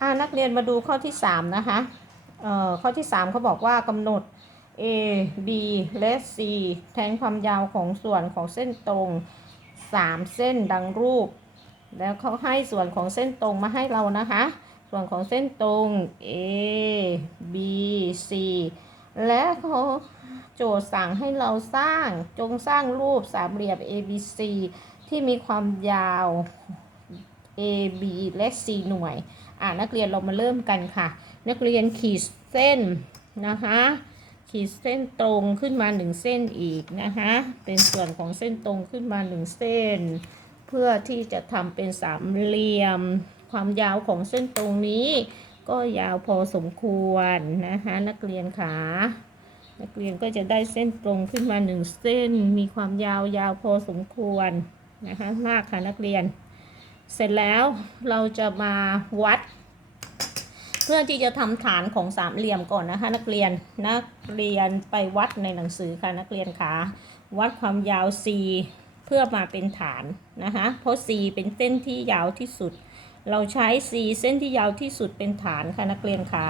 อานักเรียนมาดูข้อที่ 3 นะคะเอ่อข้อที่ 3เขาบอกว่ากำหนด A B และ C แทงความยาวของส่วนของเส้นตรง 3 เส้นดังรูป แล้วเขาให้ส่วนของเส้นตรงมาให้เรานะคะ ส่วนของเส้นตรง A B C และเขาโจทย์สั่งให้เราสร้างจงสร้างรูปสามเหลี่ยม ABC ที่มีความยาว A B และ C หน่วย อ่านักเรียนเรามาเริ่มกันค่ะ นักเรียนขีดเส้นนะคะ ขีดเส้นตรงขึ้นมาหนึ่งเส้นอีกนะคะ เป็นส่วนของเส้นตรงขึ้นมาหนึ่งเส้น เพื่อที่จะทำเป็นสามเหลี่ยม ความยาวของเส้นตรงนี้ ก็ยาวพอสมควรนะคะนักเรียนขานักเรียนก็จะได้เส้นตรงขึ้นมาหนึ่งเส้น มีความยาวยาวพอสมควรนะคะมากค่ะนักเรียน เสร็จแล้วเราจะมาวัด เพื่อที่จะทำฐานของสามเหลี่ยมก่อนนะคะ นักเรียนนักเรียนไปวัดในหนังสือค่ะนักเรียนคะวัดความยาว C เพื่อมาเป็นฐานนะคะเพราะ C เป็นเส้นที่ยาวที่สุด เราใช้ C เส้นที่ยาวที่สุดเป็นฐานค่ะนักเรียนขา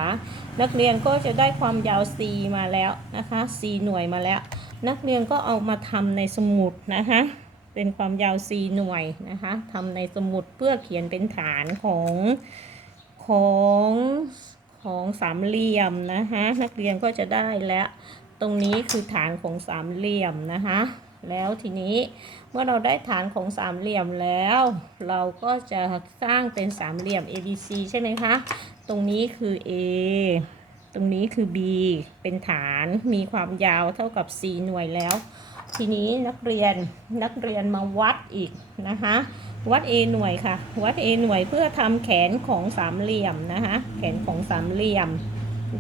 นักเรียนก็จะได้ความยาว C มาแล้วนะคะ C หน่วยมาแล้ว นักเรียนก็เอามาทำในสมุดนะคะ เป็นความยาว C หน่วยนะคะทำในสมุดเพื่อเขียนเป็นฐานของของของสามเหลี่ยมนะคะนักเรียนก็จะได้แล้วตรงนี้คือฐานของสามเหลี่ยมนะคะแล้วทีนี้เมื่อเราได้ฐานของสามเหลี่ยมแล้ว เราก็จะสร้างเป็นสามเหลี่ยม ABC ใช่ไหมคะ ตรงนี้คือ A ตรงนี้คือ B เป็นฐานมีความยาวเท่ากับ C หน่วยแล้ว ทีนี้นักเรียนนักเรียนมาวัดอีกนะคะ วัด A หน่วยค่ะ วัด A หน่วยเพื่อทำแขนของสามเหลี่ยมนะคะ แขนของสามเหลี่ยม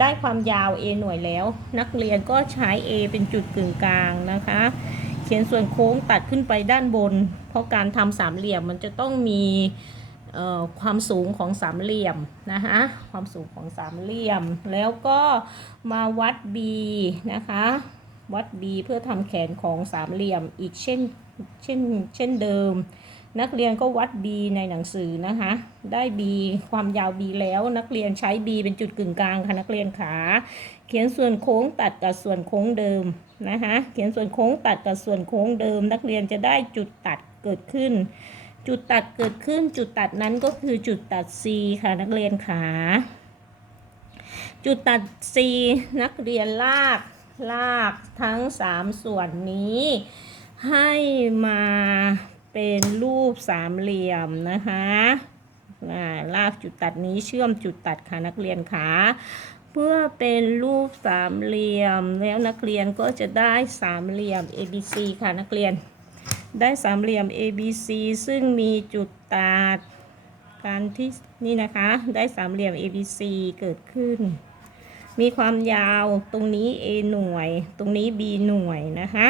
ได้ความยาว A หน่วยแล้ว นักเรียนก็ใช้ A เป็นจุดกึ่งกลางนะคะ เขียนส่วนโค้งตัดขึ้นไปด้านบน เพราะการทำสามเหลี่ยมมันจะต้องมีความสูงของสามเหลี่ยมนะคะความสูงของสามเหลี่ยม แล้วก็มาวัด B นะคะ วัด B เพื่อทำแขนของสามเหลี่ยมอีกเช่นเช่นเช่นเดิม นักเรียนก็วัด B ในหนังสือนะคะ ได้ B ความยาว B แล้วนักเรียนใช้ B เป็นจุดกึ่งกลางค่ะนักเรียนขาเขียนส่วนโค้งตัดกับส่วนโค้งเดิมนะคะเขียนส่วนโค้งตัดกับส่วนโค้งเดิม นักเรียนจะได้จุดตัดเกิดขึ้น จุดตัดเกิดขึ้น จุดตัดนั้นก็คือจุดตัด C ค่ะนักเรียนขาจุดตัด C นักเรียนลาก ลากทั้ง3ส่วนนี้ ให้มาเป็นรูปสามเหลี่ยมนะคะลากจุดตัดนี้เชื่อมจุดตัดค่ะนักเรียนขาเพื่อเป็นรูปสามเหลี่ยม แล้วนักเรียนก็จะได้สามเหลี่ยม ABC ค่ะนักเรียน ได้สามเหลี่ยม ABC ซึ่งมีจุดตัดการที่นี่นะคะ ได้สามเหลี่ยม ABC เกิดขึ้น มีความยาวตรงนี้ A หน่วย ตรงนี้ B หน่วยนะคะ